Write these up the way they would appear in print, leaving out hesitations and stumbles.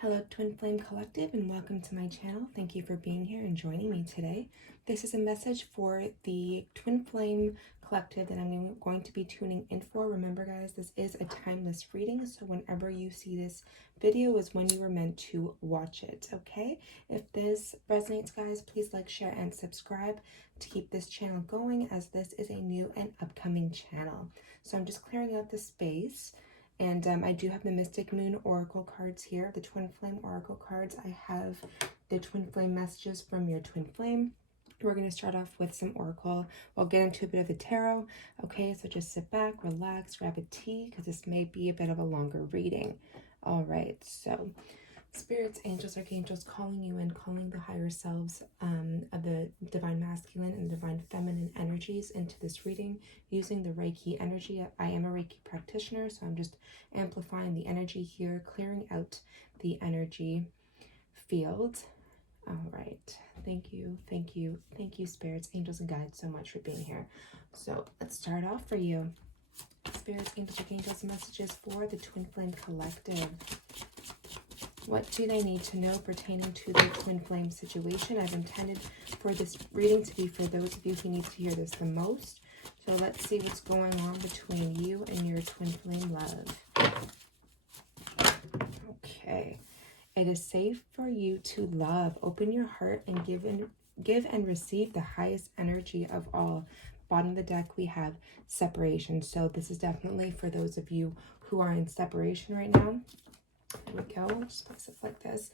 Hello Twin Flame Collective, and welcome to my channel. Thank you for being here and joining me today. This is a message for the Twin Flame Collective that I'm going to be tuning in for. Remember guys, this is a timeless reading, so whenever you see this video is when you were meant to watch it, okay? If this resonates guys, please like, share, and subscribe to keep this channel going, as this is a new and upcoming channel. So I'm just clearing out the space. And I do have the Mystic Moon Oracle cards here, the Twin Flame Oracle cards. I have the Twin Flame messages from your Twin Flame. We're going to start off with some Oracle. We'll get into a bit of the tarot. Okay, so just sit back, relax, grab a tea, because this may be a bit of a longer reading. All right, so spirits, angels, archangels calling you in, calling the higher selves of the divine masculine and divine feminine energies into this reading using the Reiki energy. I am a Reiki practitioner, so I'm just amplifying the energy here, clearing out the energy field. All right, thank you spirits, angels, and guides so much for being here. So let's start off for you. Spirits, angels, archangels, messages for the Twin Flame Collective. What do they need to know pertaining to the Twin Flame situation? I've intended for this reading to be for those of you who need to hear this the most. So let's see what's going on between you and your Twin Flame love. Okay. It is safe for you to love. Open your heart and give and receive the highest energy of all. Bottom of the deck, we have separation. So this is definitely for those of you who are in separation right now. There we go. Just place it like this.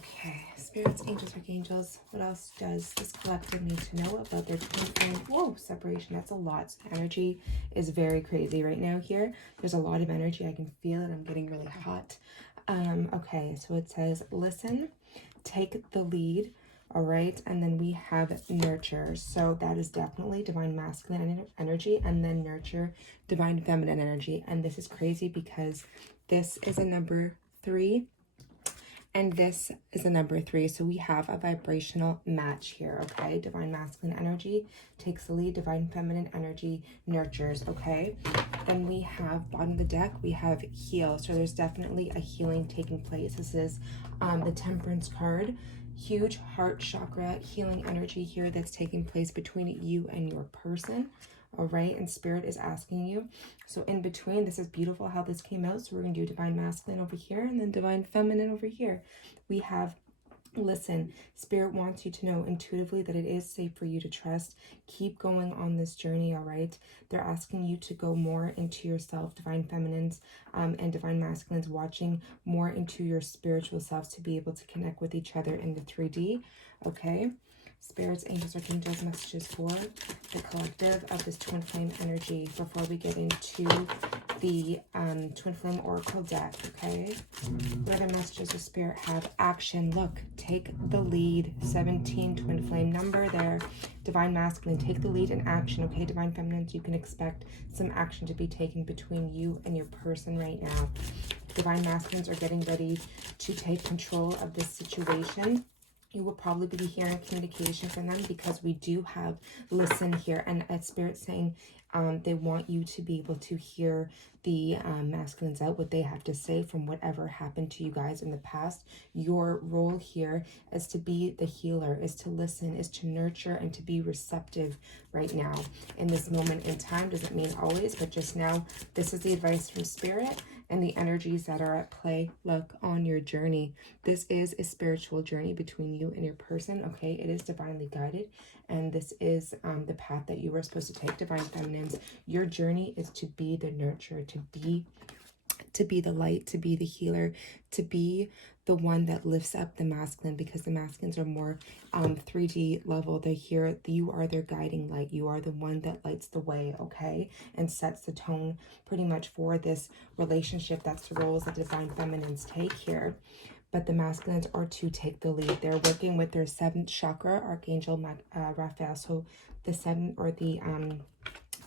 Okay, spirits, angels, archangels. What else does this collective need to know about their twin flame? Whoa, separation. That's a lot. So energy is very crazy right now here. There's a lot of energy. I can feel it. I'm getting really hot. Okay, so it says, listen, take the lead. All right, and then we have nurture. So that is definitely divine masculine energy, and then nurture, divine feminine energy. And this is crazy because this is a number 3 and this is a number 3, so we have a vibrational match here. Okay, divine masculine energy takes the lead, divine feminine energy nurtures. Okay, then we have bottom of the deck, we have heal. So there's definitely a healing taking place. This is the Temperance card. Huge heart chakra healing energy here that's taking place between you and your person. All right, and spirit is asking you. So in between, this is beautiful how this came out. So we're going to do divine masculine over here and then divine feminine over here. We have, listen, spirit wants you to know intuitively that it is safe for you to trust. Keep going on this journey. All right, they're asking you to go more into yourself, divine feminines and divine masculines, watching more into your spiritual selves to be able to connect with each other in the 3D. Okay, spirits, angels, archangels, messages for the collective of this twin flame energy before we get into the twin flame oracle deck. Okay, what other messages does spirit have? Action. Look, take the lead. 17, twin flame number there. Divine masculine, take the lead in action. Okay, divine feminines, you can expect some action to be taken between you and your person right now. Divine masculines are getting ready to take control of this situation. You will probably be hearing communication from them because we do have listen here, and spirit saying they want you to be able to hear the masculines out, what they have to say from whatever happened to you guys in the past. Your role here is to be the healer, is to listen, is to nurture, and to be receptive right now in this moment in time. Doesn't mean always, but just now, this is the advice from spirit and the energies that are at play. Look, on your journey, this is a spiritual journey between you and your person. Okay, it is divinely guided, and this is the path that you were supposed to take, divine feminines. Your journey is to be the nurturer, to be the light, to be the healer, to be the one that lifts up the masculine, because the masculines are more 3D level. They're here, you are their guiding light. You are the one that lights the way, okay, and sets the tone pretty much for this relationship. That's the roles that divine feminines take here. But the masculines are to take the lead. They're working with their 7th chakra, Archangel Raphael. So the 7, or the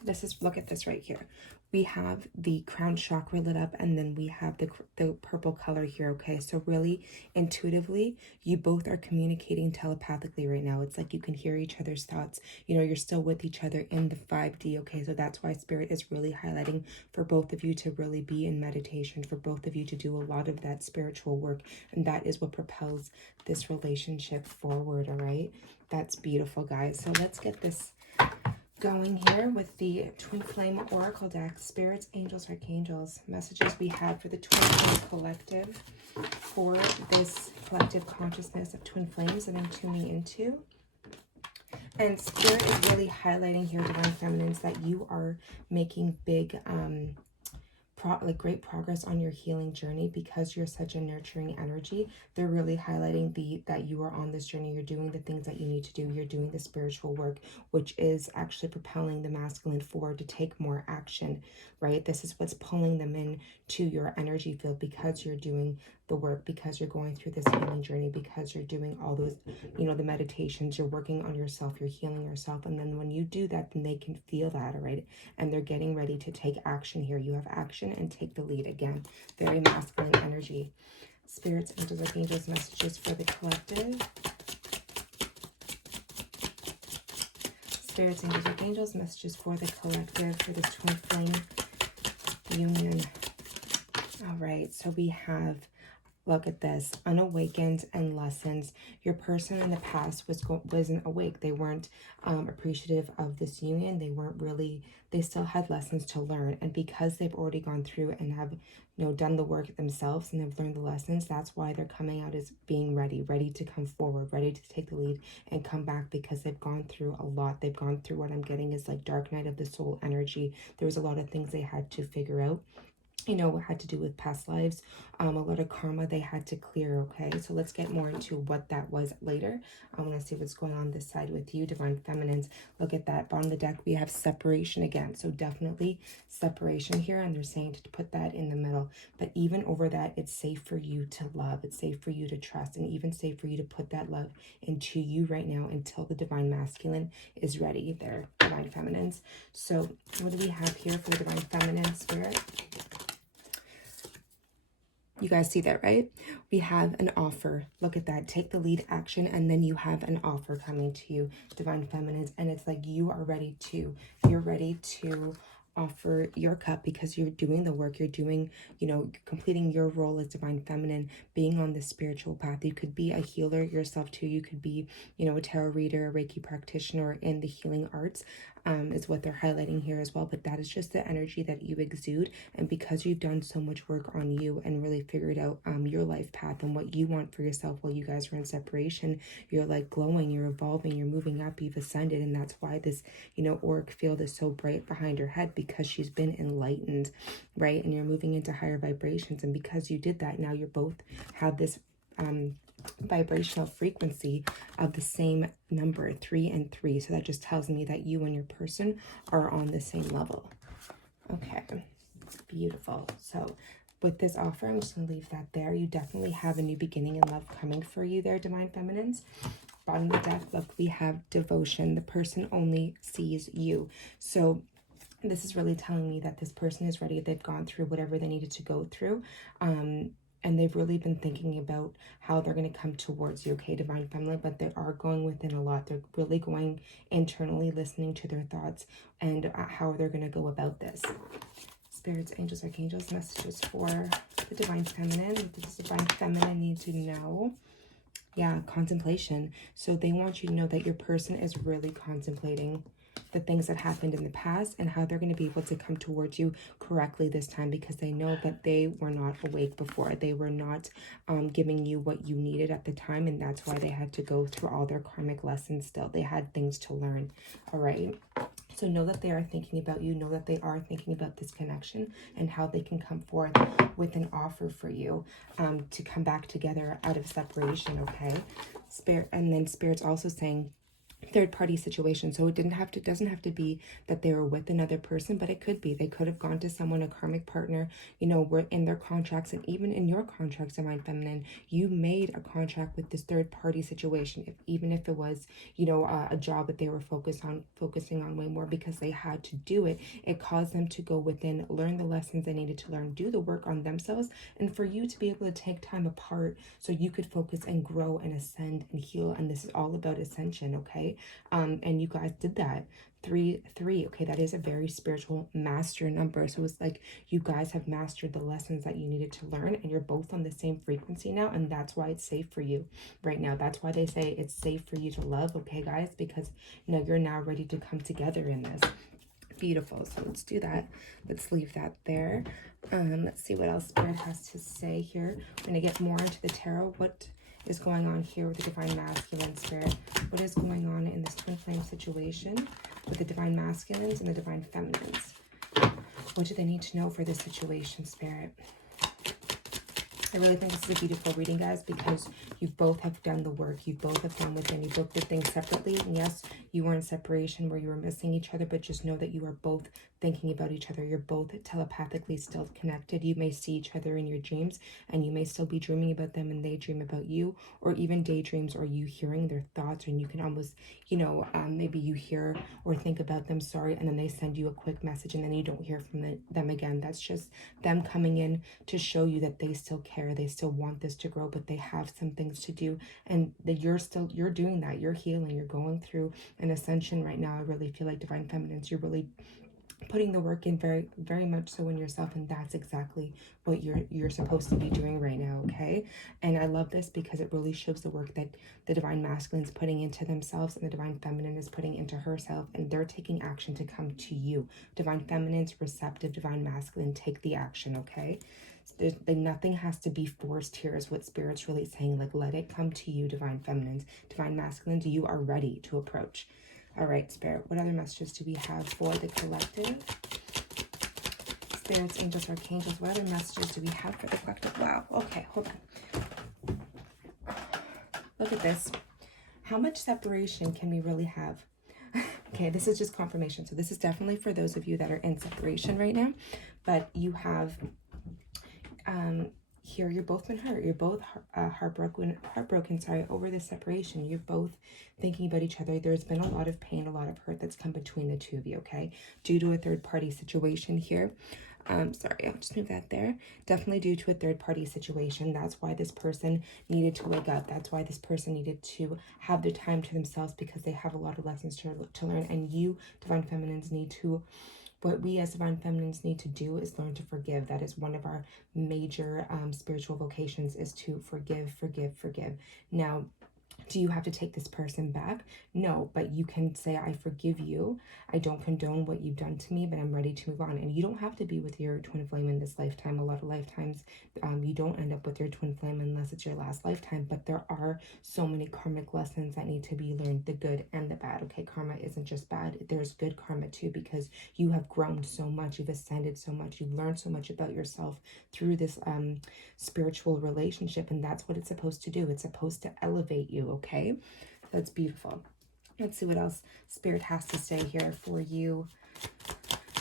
this is, look at this right here. we have the crown chakra lit up, and then we have the purple color here, okay? So really intuitively, you both are communicating telepathically right now. It's like you can hear each other's thoughts. You know, you're still with each other in the 5D, okay? So that's why Spirit is really highlighting for both of you to really be in meditation, for both of you to do a lot of that spiritual work, and that is what propels this relationship forward, all right? That's beautiful, guys. So let's get this going here with the Twin Flame Oracle deck. Spirits, angels, archangels, messages we have for the Twin Flame collective, for this collective consciousness of Twin Flames that I'm tuning into. And Spirit is really highlighting here, Divine Feminines, that you are making big great progress on your healing journey because you're such a nurturing energy. They're really highlighting that you are on this journey. You're doing the things that you need to do. You're doing the spiritual work, which is actually propelling the masculine forward to take more action, right? This is what's pulling them in to your energy field because you're doing the work, because you're going through this healing journey, because you're doing all those, you know, the meditations, you're working on yourself, you're healing yourself. And then when you do that, then they can feel that, all right? And they're getting ready to take action here. You have action and take the lead. Again, very masculine energy. Spirits, angels, archangels, messages for the collective. Spirits, angels, archangels, messages for the collective, for this Twin Flame union. All right, so we have, look at this, unawakened and lessons. Your person in the past wasn't awake. They weren't appreciative of this union. They weren't really, they still had lessons to learn. And because they've already gone through and have, you know, done the work themselves and they've learned the lessons, that's why they're coming out as being ready to come forward, ready to take the lead and come back, because they've gone through a lot. They've gone through, what I'm getting is like dark night of the soul energy. There was a lot of things they had to figure out, you know, what had to do with past lives, a lot of karma they had to clear, okay? So let's get more into what that was later. I want to see what's going on this side with you, Divine Feminines. Look at that. Bottom of the deck, we have separation again. So definitely separation here, and they're saying to put that in the middle. But even over that, it's safe for you to love. It's safe for you to trust, and even safe for you to put that love into you right now until the Divine Masculine is ready there, Divine Feminines. So what do we have here for the Divine Feminine Spirit? You guys see that, right? We have an offer. Look at that. Take the lead, action, and then you have an offer coming to you, Divine Feminines. And it's like you're ready to offer your cup because you're doing the work. You're doing, you know, completing your role as Divine Feminine, being on the spiritual path. You could be a healer yourself too. You could be, you know, a tarot reader, a Reiki practitioner in the healing arts. Is what they're highlighting here as well. But that is just the energy that you exude, and because you've done so much work on you and really figured out your life path and what you want for yourself while you guys are in separation, you're like glowing, you're evolving, you're moving up, you've ascended. And that's why this, you know, auric field is so bright behind her head, because she's been enlightened, right? And you're moving into higher vibrations, and because you did that, now you're both have this vibrational frequency of the same number, 3 and 3. So that just tells me that you and your person are on the same level. Okay, beautiful. So with this offer, I'm just going to leave that there. You definitely have a new beginning in love coming for you there, Divine Feminines. Bottom of the deck, look, we have devotion. The person only sees you. So this is really telling me that this person is ready. They've gone through whatever they needed to go through. And they've really been thinking about how they're going to come towards you, okay, Divine Feminine, but they are going within a lot. They're really going internally, listening to their thoughts and how they're going to go about this. Spirits, angels, archangels, messages for the Divine Feminine. What does the Divine Feminine need to know? Yeah, contemplation. So they want you to know that your person is really contemplating the things that happened in the past and how they're going to be able to come towards you correctly this time, because they know that they were not awake before. They were not giving you what you needed at the time, and that's why they had to go through all their karmic lessons still. They had things to learn, all right? So know that they are thinking about you. Know that they are thinking about this connection and how they can come forth with an offer for you to come back together out of separation, okay? And then Spirit's also saying third party situation. So it doesn't have to be that they were with another person, but it could be they could have gone to someone, a karmic partner, you know, were in their contracts, and even in your contracts, Divine Feminine, you made a contract with this third party situation. Even if it was, you know, a job that they were focusing on way more because they had to do it, it caused them to go within, learn the lessons they needed to learn, do the work on themselves, and for you to be able to take time apart so you could focus and grow and ascend and heal. And this is all about ascension, okay? And you guys did that. 3 3, okay, that is a very spiritual master number. So it's like you guys have mastered the lessons that you needed to learn, and you're both on the same frequency now, and that's why it's safe for you right now. That's why they say it's safe for you to love, okay guys, because you know you're now ready to come together in this. Beautiful. So let's do that. Let's leave that there. Let's see what else Spirit has to say here. I'm going to get more into the tarot. What is going on here with the Divine Masculine, Spirit? What is going on in this twin flame situation with the Divine Masculines and the Divine Feminines? What do they need to know for this situation, Spirit? I really think this is a beautiful reading, guys, because you both have done the work. You both have gone within. You both did things separately. And yes, you were in separation where you were missing each other, but just know that you are both thinking about each other. You're both telepathically still connected. You may see each other in your dreams, and you may still be dreaming about them and they dream about you, or even daydreams, or you hearing their thoughts, and you can almost, you know, maybe you hear or think about them, sorry, and then they send you a quick message and then you don't hear from them again. That's just them coming in to show you that they still care. They still want this to grow, but they have some things to do, and that you're doing that. You're healing. You're going through an ascension right now. I really feel like Divine Feminines, you're really putting the work in very, very much so in yourself, and that's exactly what you're supposed to be doing right now, okay? And I love this because it really shows the work that the Divine Masculine is putting into themselves and the Divine Feminine is putting into herself, and they're taking action to come to you. Divine Feminine's receptive, Divine Masculine take the action, okay? So nothing has to be forced here is what Spirit's really saying. Like, let it come to you, Divine Feminines. Divine Masculines, you are ready to approach. All right, Spirit, what other messages do we have for the collective? Spirits, angels, archangels, what other messages do we have for the collective? Wow, okay, hold on. Look at this. How much separation can we really have? Okay, this is just confirmation. So this is definitely for those of you that are in separation right now, but you have here you're both been hurt. You're both heartbroken, sorry, over this separation. You're both thinking about each other. There's been a lot of pain, a lot of hurt that's come between the two of you, okay? Due to a third party situation here. Sorry, I'll just move that there. Definitely due to a third party situation. That's why this person needed to wake up. That's why this person needed to have their time to themselves, because they have a lot of lessons to learn. And you, Divine Feminines, need to... What we as Divine Feminines need to do is learn to forgive. That is one of our major spiritual vocations, is to forgive, forgive, forgive. Now, do you have to take this person back? No, but you can say, I forgive you. I don't condone what you've done to me, but I'm ready to move on. And you don't have to be with your twin flame in this lifetime. A lot of lifetimes, you don't end up with your twin flame unless it's your last lifetime. But there are so many karmic lessons that need to be learned, the good and the bad. Okay, karma isn't just bad. There's good karma too, because you have grown so much. You've ascended so much. You've learned so much about yourself through this spiritual relationship. And that's what it's supposed to do. It's supposed to elevate you, okay? That's beautiful. Let's see what else Spirit has to say here for you,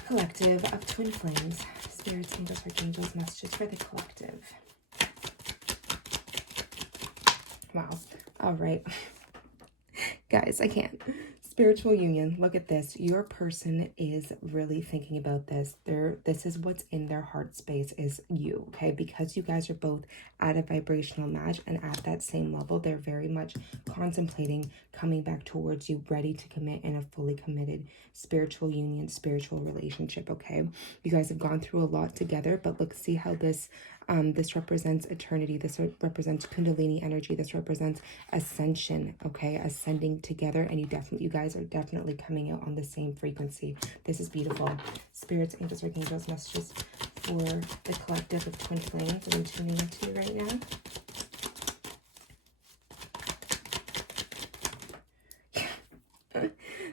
collective of twin flames. Spirits, angels, archangels, messages for the collective. Wow. All right. Guys, I can't. Spiritual union. Look at this. Your person is really thinking about this. This is what's in their heart space, is you, okay? Because you guys are both at a vibrational match and at that same level, they're very much contemplating coming back towards you, ready to commit in a fully committed spiritual union, spiritual relationship, okay? You guys have gone through a lot together, but look, see how this represents eternity. This represents Kundalini energy. This represents ascension, okay? Ascending together, and you guys are definitely coming out on the same frequency. This is beautiful. Spirits, angels, archangels, messages for the collective of twin flames that I'm tuning into right now.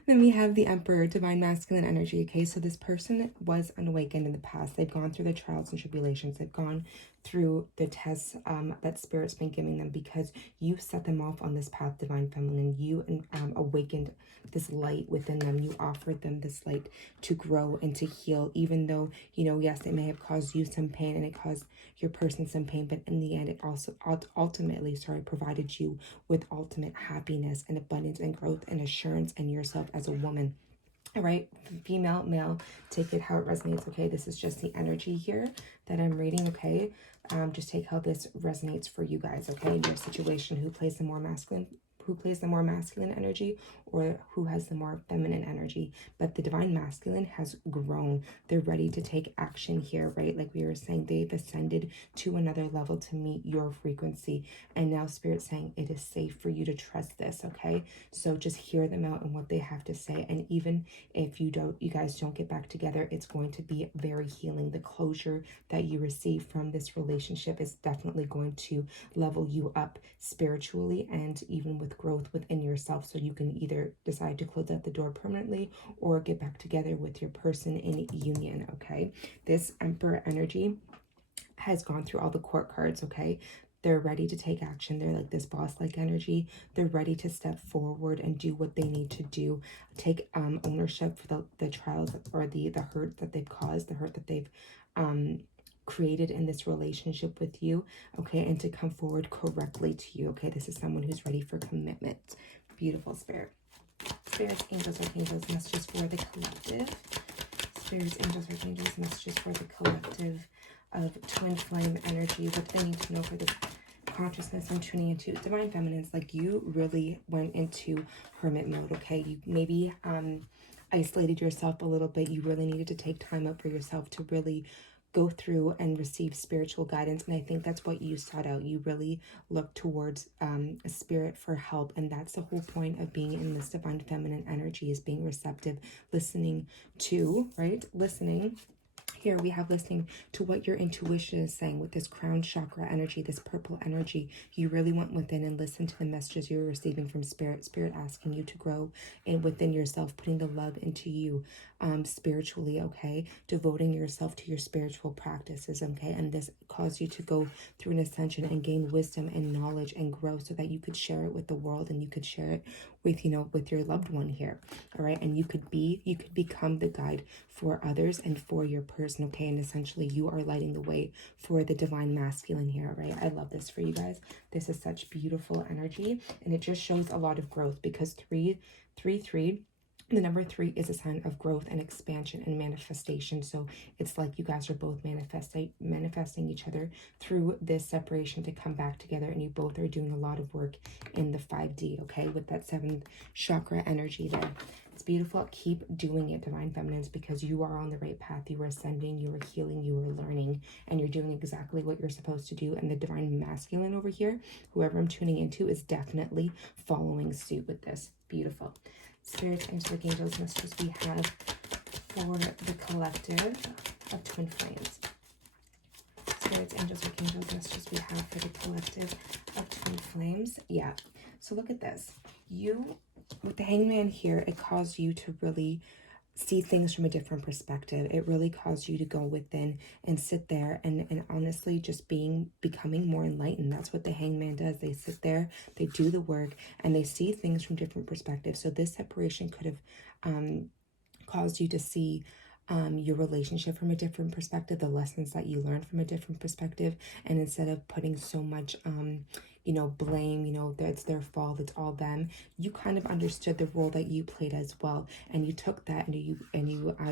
Then we have the Emperor, divine masculine energy. Okay, so this person was unawakened in the past. They've gone through the trials and tribulations. They've gone through the tests that Spirit's been giving them, because you set them off on this path, divine feminine. You awakened this light within them. You offered them this light to grow and to heal, even though, you know, yes, it may have caused you some pain and it caused your person some pain, but in the end, it also ultimately, provided you with ultimate happiness and abundance and growth and assurance in yourself as a woman. All right, female, male, take it how it resonates. Okay, this is just the energy here that I'm reading. Okay, just take how this resonates for you guys. Okay, in your situation, who plays the more masculine energy, or who has the more feminine energy. But the divine masculine has grown. They're ready to take action here, right? Like we were saying, they've ascended to another level to meet your frequency. And now Spirit's saying it is safe for you to trust this. Okay, so just hear them out and what they have to say. And even if you guys don't get back together, it's going to be very healing. The closure that you receive from this relationship is definitely going to level you up spiritually and even with growth within yourself, so you can either decide to close out the door permanently or get back together with your person in union. Okay, this Emperor energy has gone through all the court cards. Okay, they're ready to take action. They're like this boss-like energy. They're ready to step forward and do what they need to do. Take ownership for the trials or the hurt that they've caused, the hurt that they've created in this relationship with you. Okay, and to come forward correctly to you. Okay, this is someone who's ready for commitment. Beautiful. Spirits, angels, archangels, messages for the collective. Spirits, angels, archangels, messages for the collective of twin flame energy. What they need to know for this consciousness I'm tuning into. Divine feminines, like you really went into hermit mode. Okay, you maybe isolated yourself a little bit. You really needed to take time out for yourself to really go through and receive spiritual guidance. And I think that's what you sought out. You really looked towards a spirit for help. And that's the whole point of being in this divine feminine energy, is being receptive, listening to, right? Listening. Here we have listening to what your intuition is saying with this crown chakra energy, this purple energy. You really went within and listened to the messages you were receiving from Spirit. Spirit asking you to grow and within yourself, putting the love into you spiritually, okay? Devoting yourself to your spiritual practices, okay? And this caused you to go through an ascension and gain wisdom and knowledge and grow, so that you could share it with the world and you could share it with, you know, with your loved one here, all right? And you could become the guide for others and for your person, okay? And essentially you are lighting the way for the divine masculine here, right? I love this for you guys. This is such beautiful energy, and it just shows a lot of growth, because 333, the number 3 is a sign of growth and expansion and manifestation. So it's like you guys are both manifesting each other through this separation to come back together, and you both are doing a lot of work in the 5D, okay, with that 7th chakra energy there. It's beautiful. Keep doing it, divine feminines, because you are on the right path. You are ascending, you are healing, you are learning, and you're doing exactly what you're supposed to do. And the divine masculine over here, whoever I'm tuning into, is definitely following suit with this. Beautiful. Spirits, angels, archangels, messages we have for the collective of twin flames. Spirits, angels, archangels, messages we have for the collective of twin flames. Yeah. So look at this. With the hangman here, it caused you to really see things from a different perspective. It really caused you to go within and sit there and honestly just becoming more enlightened. That's what the hangman does. They sit there, they do the work, and they see things from different perspectives. So this separation could have caused you to see your relationship from a different perspective, the lessons that you learned from a different perspective. And instead of putting so much blame, that it's their fault, it's all them, you kind of understood the role that you played as well, and you took that and you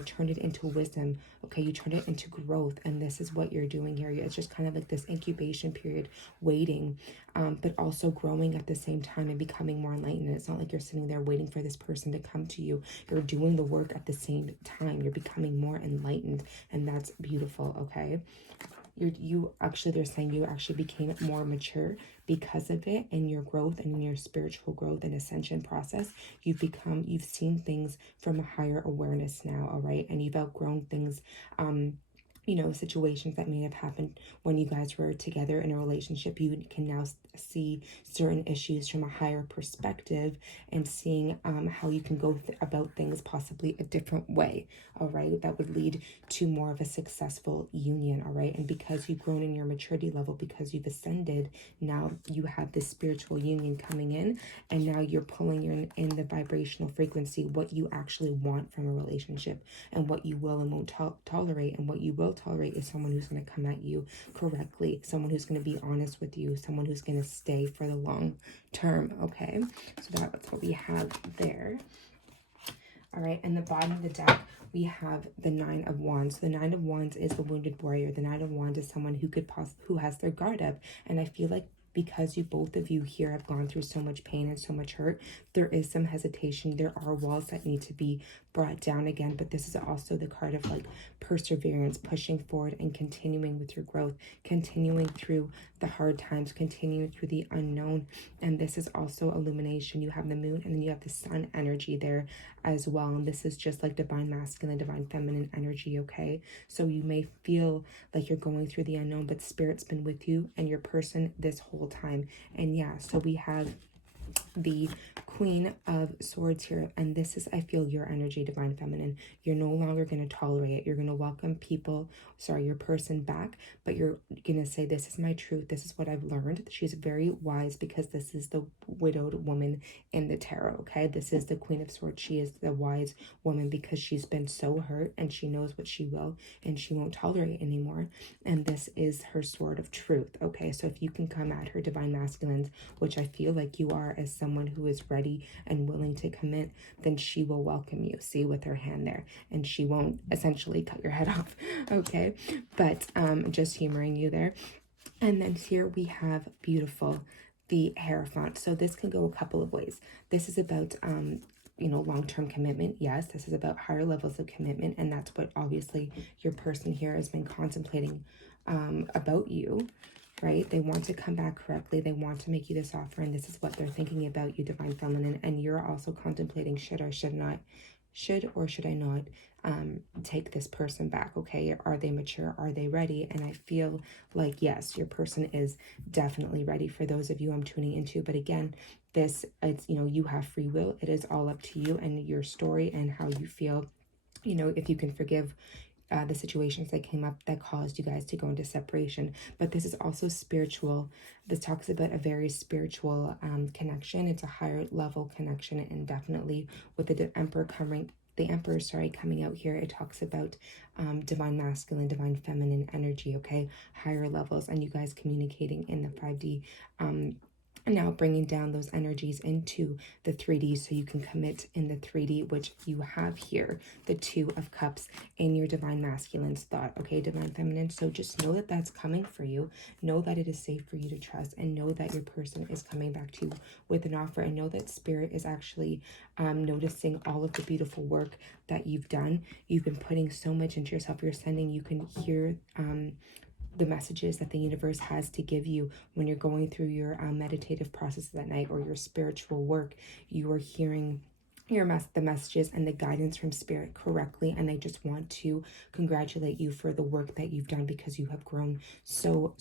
turned it into wisdom. Okay, you turned it into growth, and this is what you're doing here. It's just kind of like this incubation period, waiting, but also growing at the same time and becoming more enlightened. It's not like you're sitting there waiting for this person to come to you. You're doing the work at the same time. You're becoming more enlightened, and that's beautiful. Okay, they're saying you actually became more mature because of it, and your growth and in your spiritual growth and ascension process. You've seen things from a higher awareness now, all right? And you've outgrown things situations that may have happened when you guys were together in a relationship. You can now see certain issues from a higher perspective and seeing how you can go about things possibly a different way, all right? That would lead to more of a successful union, all right? And because you've grown in your maturity level, because you've ascended, now you have this spiritual union coming in, and now you're pulling in the vibrational frequency, what you actually want from a relationship, and what you will and won't tolerate. And what you will tolerate is someone who's going to come at you correctly, someone who's going to be honest with you, someone who's going to stay for the long term, okay? So that's what we have there. All right, and the bottom of the deck, we have the Nine of Wands. The Nine of Wands is the wounded warrior. The Nine of Wands is someone who has their guard up. And I feel like because both of you here have gone through so much pain and so much hurt, there is some hesitation. There are walls that need to be brought down again, but this is also the card of like perseverance, pushing forward and continuing with your growth, continuing through the hard times, continuing through the unknown. And this is also illumination. You have the moon and then you have the sun energy there as well. And this is just like divine masculine, divine feminine energy, okay? So you may feel like you're going through the unknown, but spirit's been with you and your person this whole time. And yeah, so we have the Queen of Swords here, and this is, I feel, your energy, divine feminine. You're no longer going to tolerate it. You're going to welcome your person back, but you're going to say, this is my truth, this is what I've learned. She's very wise because this is the widowed woman in the tarot, okay? This is the Queen of Swords. She is the wise woman because she's been so hurt and she knows what she will and she won't tolerate anymore. And this is her sword of truth, okay? So if you can come at her, divine masculines, which I feel like you are, as someone who is ready and willing to commit, then she will welcome you, see, with her hand there, and she won't essentially cut your head off, okay? But just humoring you there. And then here we have beautiful, the Hierophant. So this can go a couple of ways. This is about long-term commitment. Yes, this is about higher levels of commitment, and that's what obviously your person here has been contemplating about you, right? They want to come back correctly. They want to make you this offer, and this is what they're thinking about you, divine feminine. And you're also contemplating, should or should I not take this person back, okay? Are they mature? Are they ready? And I feel like, yes, your person is definitely ready for those of you I'm tuning into. But again, it's, you have free will. It is all up to you and your story and how you feel, if you can forgive the situations that came up that caused you guys to go into separation. But this is also spiritual. This talks about a very spiritual connection. It's a higher level connection, and definitely with the Emperor coming out here, it talks about divine masculine, divine feminine energy, okay? Higher levels, and you guys communicating in the 5D, now bringing down those energies into the 3D so you can commit in the 3D, which you have here, the Two of Cups in your divine masculine's thought, okay, divine feminine? So just know that that's coming for you. Know that it is safe for you to trust, and know that your person is coming back to you with an offer, and know that spirit is actually noticing all of the beautiful work that you've done. You've been putting so much into yourself. You're sending, you can hear the messages that the universe has to give you when you're going through your meditative process that night or your spiritual work. You are hearing the messages and the guidance from spirit correctly, and they just want to congratulate you for the work that you've done because you have grown so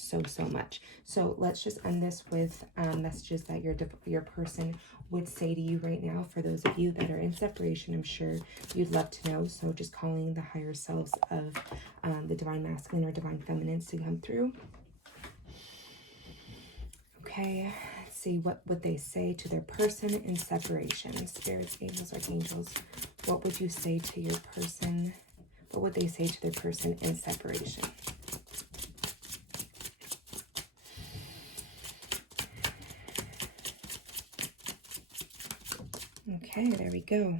much. So let's just end this with messages that your person would say to you right now. For those of you that are in separation, I'm sure you'd love to know. So just calling the higher selves of the divine masculine or divine feminines to come through. Okay, let's see what would they say to their person in separation. Spirits, angels, archangels, what would you say to your person? What would they say to their person in separation? Okay, there we go.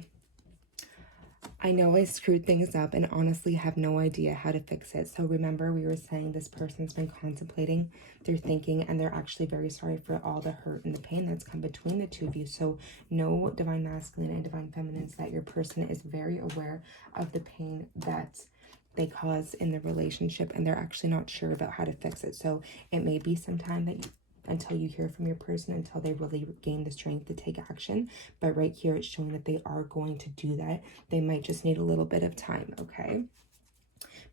I know I screwed things up and honestly have no idea how to fix it. So remember, we were saying this person's been contemplating, they're thinking, and they're actually very sorry for all the hurt and the pain that's come between the two of you. So know, divine masculine and divine feminines, that your person is very aware of the pain that they cause in the relationship, and they're actually not sure about how to fix it. So it may be some time until you hear from your person, until they really gain the strength to take action. But right here, it's showing that they are going to do that. They might just need a little bit of time, okay?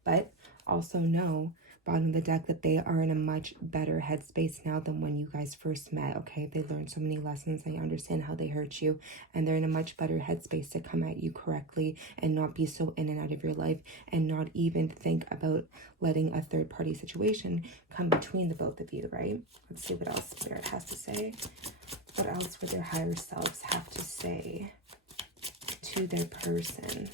But Also know, bottom of the deck, that they are in a much better headspace now than when you guys first met, okay? They learned so many lessons. They understand how they hurt you, and they're in a much better headspace to come at you correctly and not be so in and out of your life, and not even think about letting a third-party situation come between the both of you, right? Let's see what else Spirit has to say. What else would their higher selves have to say to their person?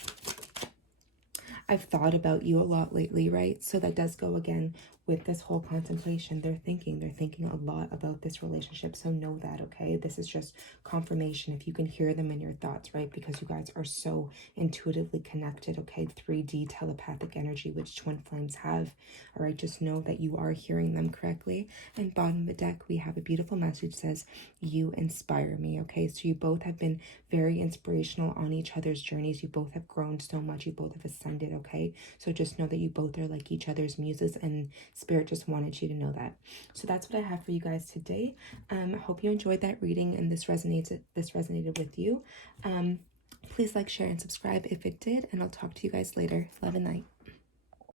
I've thought about you a lot lately, right? So that does go again with this whole contemplation. They're thinking a lot about this relationship. So know that, okay? This is just confirmation if you can hear them in your thoughts, right? Because you guys are so intuitively connected, okay? 3D telepathic energy, which twin flames have, all right? Just know that you are hearing them correctly. And bottom of the deck, we have a beautiful message that says, you inspire me, okay? So you both have been very inspirational on each other's journeys. You both have grown so much. You both have ascended, okay? So just know that you both are like each other's muses, and Spirit just wanted you to know that. So that's what I have for you guys today. I hope you enjoyed that reading and this resonated with you. Please like, share, and subscribe if it did, and I'll talk to you guys later. Love and light.